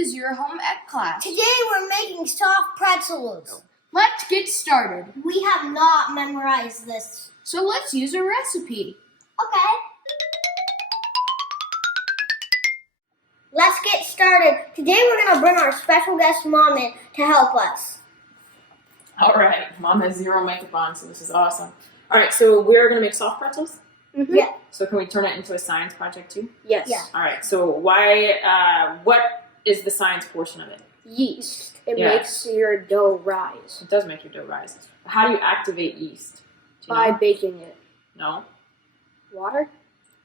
is your home ec class. Today we're making soft pretzels. Let's get started. We have not memorized this. So let's use a recipe. Okay. Let's get started. Today we're going to bring our special guest mom in to help us. All right, Mom has zero makeup on, so this is awesome. All right, so we're gonna make soft pretzels. Mm-hmm. Yeah. So can we turn it into a science project too? Yes. Yeah. All right. So what is the science portion of it? Yeast. It Yeah. makes your dough rise. It does make your dough rise. How do you activate yeast? Do you By know? baking it. No. Water?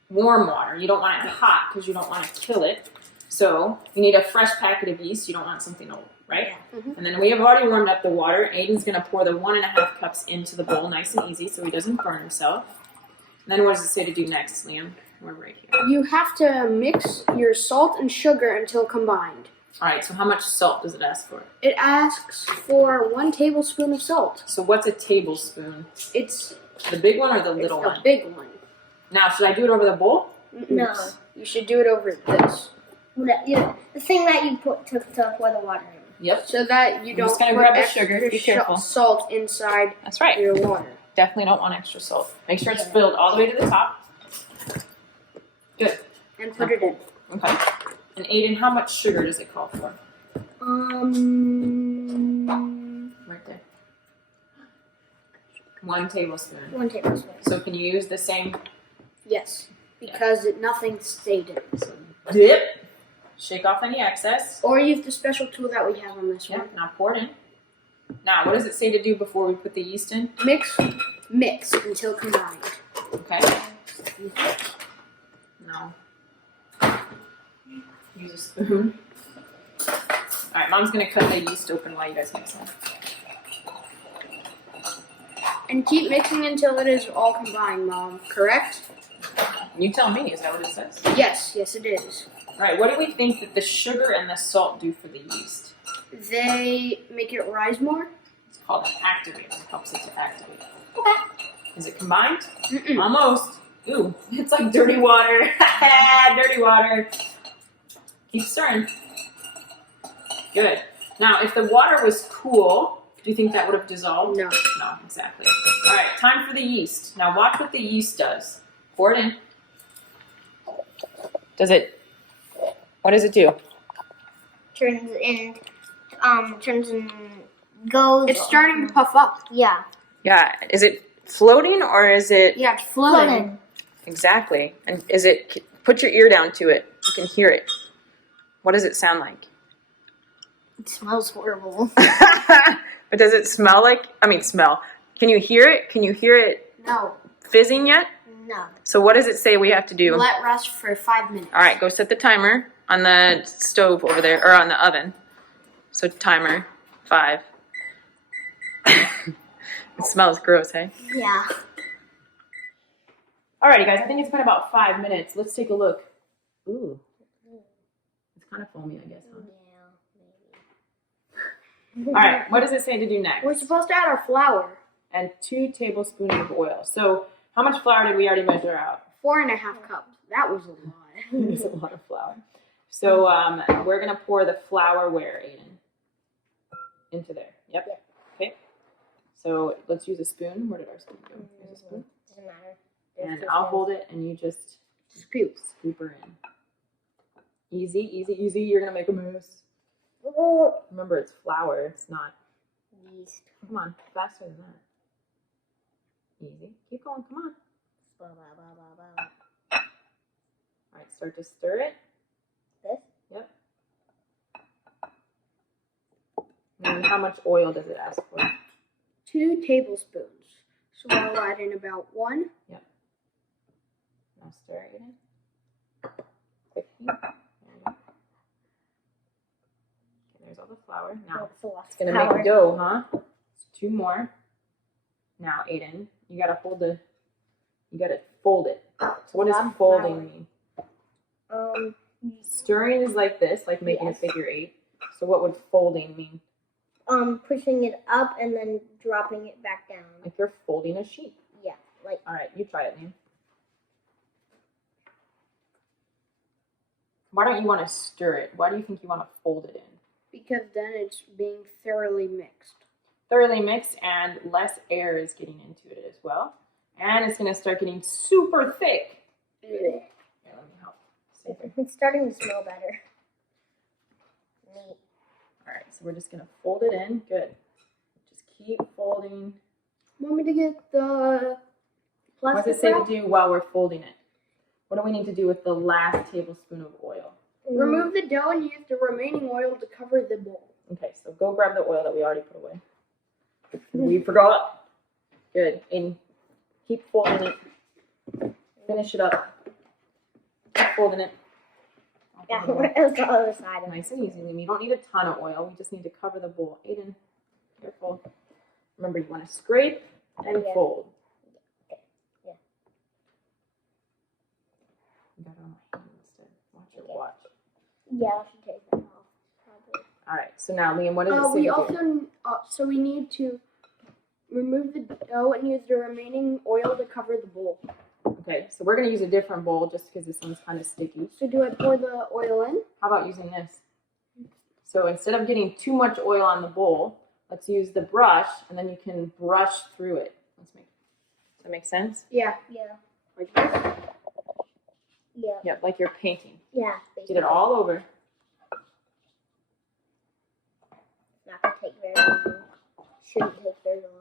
Warm water. You don't want it hot because you don't want to kill it. So you need a fresh packet of yeast. You don't want something old, right? Yeah. Mm-hmm. And then we have already warmed up the water. Aiden's gonna pour the 1.5 cups into the bowl, nice and easy, so he doesn't burn himself. And then what does it say to do next, Liam? We're right here. You have to mix your salt and sugar until combined. All right. So how much salt does it ask for? It asks for 1 tablespoon of salt. So what's a tablespoon? It's The big one or the little the one? big one. Now, should I do it over the bowl? No. You should do it over this. The thing that you put to pour the water in. Yep. So that you I'm don't just gonna put grab the extra sugar. Be careful. salt inside That's right. your water. Definitely don't want extra salt. Make sure it's filled all the way to the top. Good. And put it in. Okay. And Aiden, how much sugar does it call for? Right there. 1 tablespoon. 1 tablespoon. So can you use the same? Yes. Because nothing stayed in. So dip. Shake off any excess. Or use the special tool that we have on this Yeah. one. Now pour it in. Now, what does it say to do before we put the yeast in? Mix until combined. Okay. No. Use a spoon. All right, Mom's gonna cut the yeast open while you guys mix it. And keep mixing until it is all combined, Mom. Correct? You tell me. Is that what it says? Yes, it is. All right. What do we think that the sugar and the salt do for the yeast? They make it rise more? It's called an activator. It helps it to activate. Okay. Is it combined? Mm-mm. Almost. Ooh, it's like dirty water. Dirty water. Keep stirring. Good. Now, if the water was cool, do you think that would have dissolved? No. No, exactly. All right, time for the yeast. Now, watch what the yeast does. Pour it in. What does it do? Goes. It's starting to puff up. Yeah. Yeah, is it floating or is it? Yeah, it's floating. Floating. Exactly. And put your ear down to it. You can hear it. What does it sound like? It smells horrible. But does it smell like, smell. Can you hear it? Can you hear it No. fizzing yet? No. So what does it say we have to do? Let rest for 5 minutes. All right, go set the timer on the stove over there, or on the oven. So timer, 5. It smells gross, hey? Yeah. All right, guys, I think it's been about 5 minutes. Let's take a look. Ooh. It's kind of foamy, I guess, huh? All right, what does it say to do next? We're supposed to add our flour. And 2 tablespoons of oil. So how much flour did we already measure out? 4.5 cups. That was a lot. It's a lot of flour. So we're going to pour the flour where, Aiden? Into there. Yep. Okay. So let's use a spoon. Where did our spoon go? Here's a spoon. Doesn't matter. And I'll hold it, and you just Scoop. scoop her in. Easy, easy, easy. You're going to make a mess. Oh, Remember, it's flour. It's not. yeast. Come on. Faster than that. Easy. Keep going. Come on. Blah, blah, blah, blah, blah. All right. Start to stir it. This? Yep. And how much oil does it ask for? 2 tablespoons. So I'll add in about 1. Now stir it in. Quickly. There you go. Okay, there's all the flour. Now it's gonna make a dough, huh? So 2 more. Now, Aiden, you gotta fold it. So what does folding mean? Stirring is like this, like making a figure 8. So what would folding mean? Pushing it up and then dropping it back down. Like you're folding a sheet. Yeah, like. All right, you try it, Liam. Why don't you want to stir it? Why do you think you want to fold it in? Because then it's being thoroughly mixed. Thoroughly mixed and less air is getting into it as well. And it's going to start getting super thick. Yeah. Here, let me help. It's starting to smell better. Neat. All right, so we're just going to fold it in. Good. Just keep folding. Want me to get the What plastic does it say to wrap? do while we're folding it? What do we need to do with the last tablespoon of oil? Remove the dough and use the remaining oil to cover the bowl. Okay, so go grab the oil that we already put away. We forgot. Good. And keep folding it. Finish it up. Keep folding it. Yeah, it was the other side of it. Nice and easy. You don't need a ton of oil. We just need to cover the bowl. Aiden, careful. Remember, you want to scrape and fold. Yeah. You got it on my hand instead. Watch your watch. Yeah, I should take that off. Probably. All right. So now, Liam, what does it say We to do? also so we need to remove the dough and use the remaining oil to cover the bowl. Okay, so we're going to use a different bowl just because this one's kind of sticky. So do I pour the oil in? How about using this? So instead of getting too much oil on the bowl, let's use the brush, and then you can brush through it. Does that make sense? Yeah. Yeah. Like this. Yeah. Yep, like you're painting. Yeah. Get it all over. Not gonna take very long. Shouldn't take very long.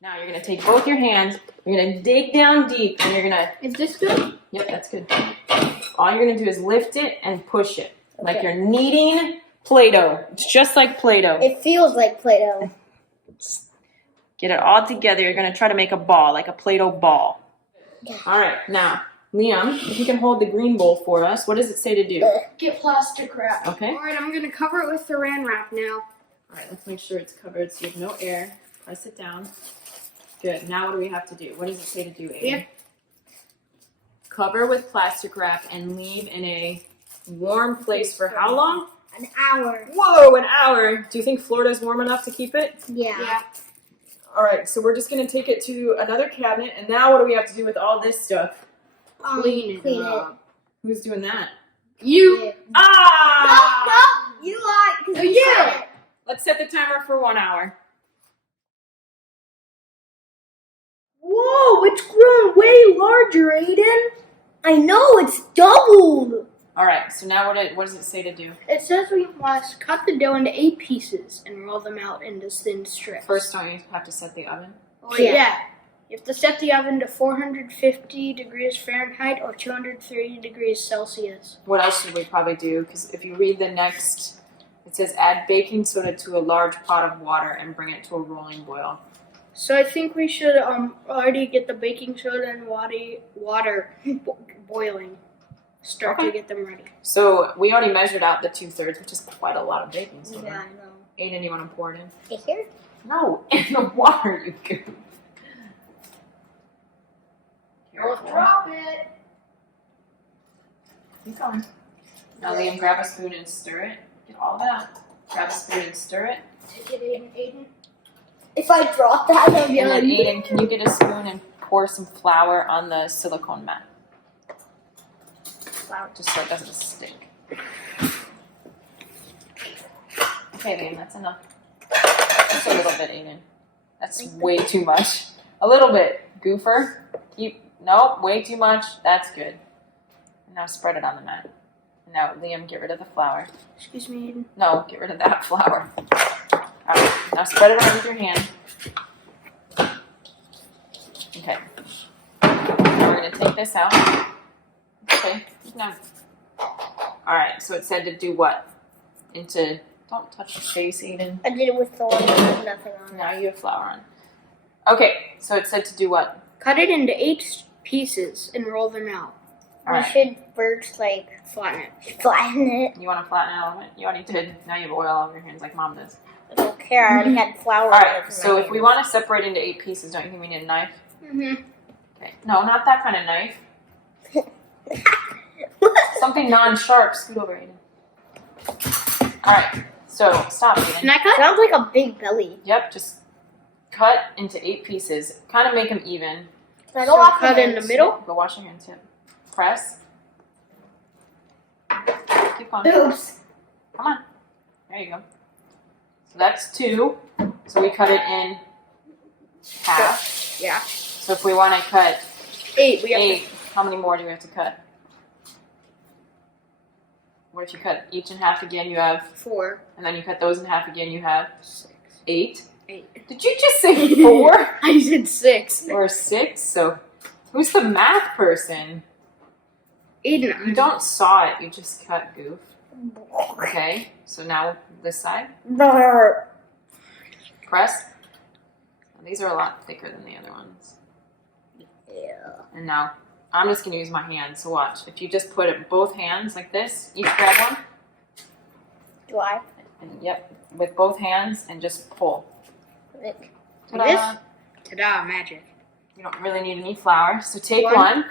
Now you're going to take both your hands, you're going to dig down deep, and you're going to... Is this good? Yep, that's good. All you're going to do is lift it and push it. Like you're kneading Play-Doh. It's just like Play-Doh. It feels like Play-Doh. Get it all together. You're going to try to make a ball, like a Play-Doh ball. All right, now, Liam, if you can hold the green bowl for us, what does it say to do? Get plastic wrap. Okay. All right, I'm going to cover it with saran wrap now. All right, let's make sure it's covered so you have no air. Press it down. Good. Now what do we have to do? What does it say to do, Aiden? Yeah. Cover with plastic wrap and leave in a warm place for how long? An hour. Whoa, an hour. Do you think Florida's warm enough to keep it? Yeah. All right, so we're just going to take it to another cabinet, and now what do we have to do with all this stuff? Clean it up. Who's doing that? You. Yeah. Ah! No, you lied. 'Cause you said it. Let's set the timer for 1 hour. Whoa, it's grown way larger, Aiden. I know, it's doubled. All right, so now what does it say to do? It says we must cut the dough into 8 pieces and roll them out into thin strips. First, don't you have to set the oven? Oh, yeah. You have to set the oven to 450 degrees Fahrenheit or 230 degrees Celsius. What else should we probably do? Because if you read the next, it says add baking soda to a large pot of water and bring it to a rolling boil. So I think we should already get the baking soda and water boiling. Start to get them ready. So we already measured out the 2/3, which is quite a lot of baking soda. Yeah, I know. Aiden, you want to pour it in? Is here? No, in the water, you goof. Careful. Drop it. Keep going. Now, Liam, grab a spoon and stir it. Get all that. Grab a spoon and stir it. Take it, Aiden. If I drop that, I'll be And then, on. Aiden, can you get a spoon and pour some flour on the silicone mat? Flour, just so it doesn't stick. Okay, Liam, that's enough. Just a little bit, Aiden. That's way too much. A little bit. Goofer. Nope, way too much. That's good. And now spread it on the mat. And now, Liam, get rid of the flour. Excuse me, Aiden. No, get rid of that flour. Alright, now spread it around with your hand. Okay. Now we're going to take this out. Okay, now. Alright, so it said to do what? Don't touch the face, Aiden. I did it with the one that has nothing on it. Now you have flour on. Okay, so it said to do what? Cut it into 8 pieces and roll them out. Alright. We should first, Flatten it. flatten it. You want to flatten it a little bit? You already did. Now you have oil all over your hands like Mom does. I don't care. I already had flour on it. Alright, so if we want to separate into 8 pieces, don't you think we need a knife? Mm-hmm. Okay. No, not that kind of knife. Something non-sharp. Scoot over, Aiden. Alright, so stop, Aiden. Can I cut? Sounds like a big belly. Yep, just cut into 8 pieces. Kind of make them even. Can I So go off cut in the hands? middle? Go wash your hands, yep. Press. Keep going. Oops. Come on. There you go. So that's 2. So we cut it in half. Yeah. So if we want to cut 8, we have 8, how many more do we have to cut? What if you cut each in half again? You have 4. And then you cut those in half again. You have 6. 8. 8. Did you just say 4 I said 6. or 6? So who's the math person? Aiden. You don't saw it. You just cut, goof. Okay. So now this side. Press. These are a lot thicker than the other ones. Yeah. And now I'm just going to use my hands. So watch. If you just put it both hands like this, each grab one. Do I? And yep, with both hands and just pull. Like Ta-da. Ta-da, magic. You don't really need any flour. So take One. one.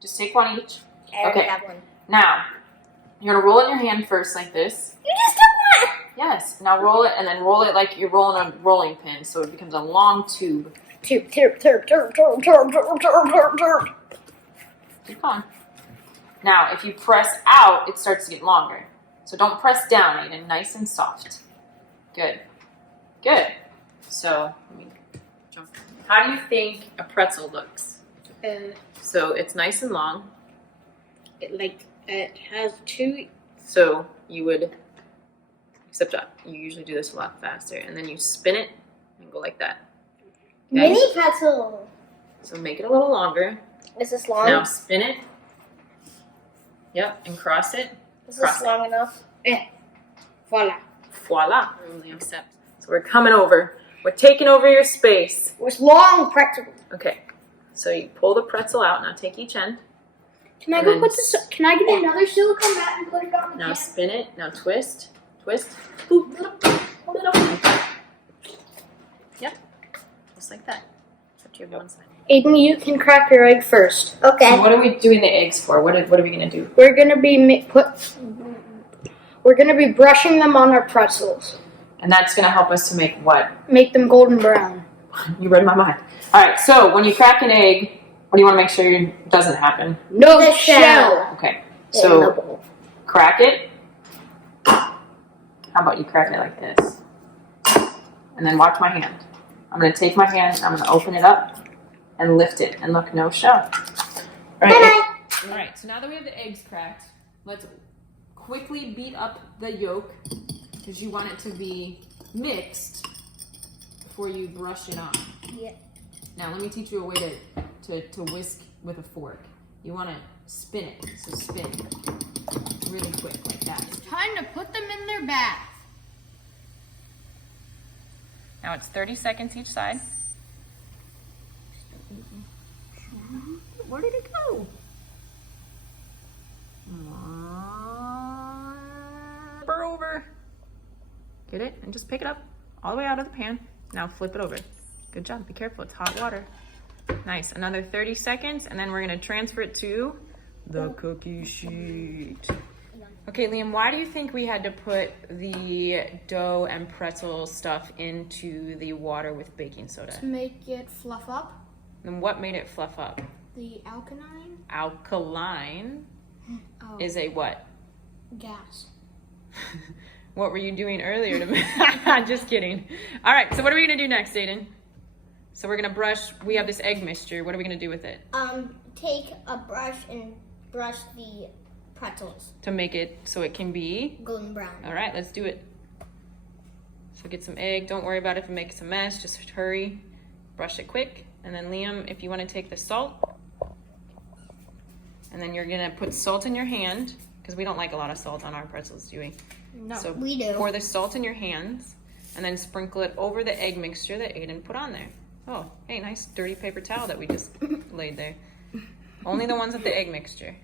Just take one each. I already Okay. have one. Now, you're going to roll it in your hand first like this. You just took one! Yes. Now roll it and then roll it like you're rolling a rolling pin so it becomes a long tube. Tube. Keep going. Now, if you press out, it starts to get longer. So don't press down, Aiden. Nice and soft. Good. Good. So, let me jump. How do you think a pretzel looks? So it's nice and long. It has 2. So you would, except you usually do this a lot faster, and then you spin it and go like that. Okay? Mini pretzel. So make it a little longer. Is this long? Now spin it. Yep, and cross it. Is cross this it. long enough? Voila. Voila. So we're coming over. We're taking over your space. With long pretzel. Okay. So you pull the pretzel out. Now take each end. Can I And go then put this? Can I get another silicone mat and put it on the Now can? spin it. Now twist. Twist. Hold it up. Yep. Just like that. Except you have one side. Aiden, you can crack your egg first. Okay. So what are we doing the eggs for? What are we gonna do? We're gonna be brushing them on our pretzels. And that's gonna help us to make what? Make them golden brown. You read my mind. All right. So when you crack an egg, what do you want to make sure doesn't happen? No The shell. shell. Okay. In the So bowl. crack it. How about you crack it like this? And then watch my hand. I'm gonna take my hand. I'm gonna open it up and lift it. And look, no shell. All right. All right. So now that we have the eggs cracked, let's quickly beat up the yolk because you want it to be mixed before you brush it on. Yeah. Now let me teach you a way to whisk with a fork. You want to spin it. So spin really quick like that. Time to put them in their bath. Now it's 30 seconds each side. Where did it go? Flip over. Get it and just pick it up all the way out of the pan. Now flip it over. Good job. Be careful. It's hot water. Nice. Another 30 seconds and then we're going to transfer it to the cookie sheet. Okay, Liam, why do you think we had to put the dough and pretzel stuff into the water with baking soda? To make it fluff up. And what made it fluff up? The alkaline. Alkaline Oh, is a what? gas. What were you doing earlier to me? Just kidding. All right, so what are we gonna do next, Aiden? So we're gonna brush, we have this egg mixture. What are we gonna do with it? Take a brush and brush the pretzels. To make it so it can be? Golden brown. All right, let's do it. So get some egg. Don't worry about if it makes a mess. Just hurry. Brush it quick. And then Liam, if you want to take the salt. And then you're going to put salt in your hand. Because we don't like a lot of salt on our pretzels, do we? No. So We do. pour the salt in your hands. And then sprinkle it over the egg mixture that Aiden put on there. Oh, hey, nice dirty paper towel that we just laid there. Only the ones with the egg mixture.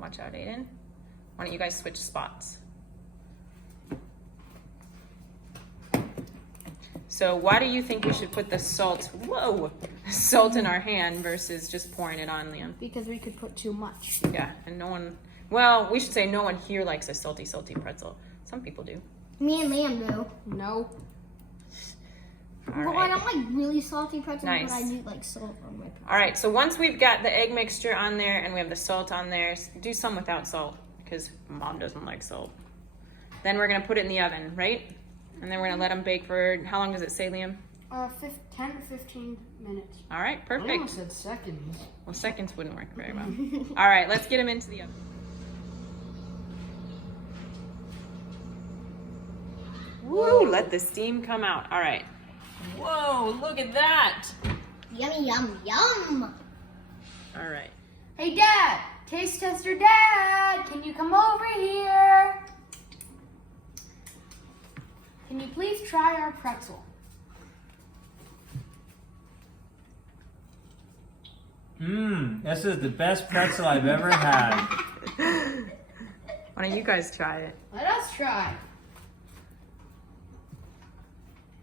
Watch out, Aiden. Why don't you guys switch spots? So why do you think we should put the salt in our hand versus just pouring it on, Liam? Because we could put too much. Yeah, and no one, well, we should say no one here likes a salty pretzel. Some people do. Me and Liam do. No. All right. don't like really salty pretzels, Nice. but I do like salt on my pretzels. All right, so once we've got the egg mixture on there and we have the salt on there, do some without salt because Mom doesn't like salt. Then we're gonna put it in the oven, right? And then we're gonna let them bake for, how long does it say, Liam? 10 to 15 minutes. All right, I perfect. almost said seconds. Well, seconds wouldn't work very well. All right, let's get them into the oven. Woo, let the steam come out. All right. Whoa, look at that. Yummy, yum, yum. All right. Hey, Dad! Taste tester Dad! Can you come over here? Can you please try our pretzel? This is the best pretzel I've ever had. Why don't you guys try it? Let us try.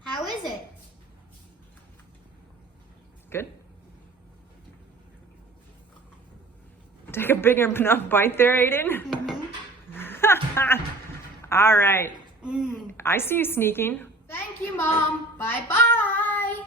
How is it? Good? Take a big enough bite there, Aiden. Mm-hmm. All right. Mm. I see you sneaking. Thank you, Mom. Bye-bye.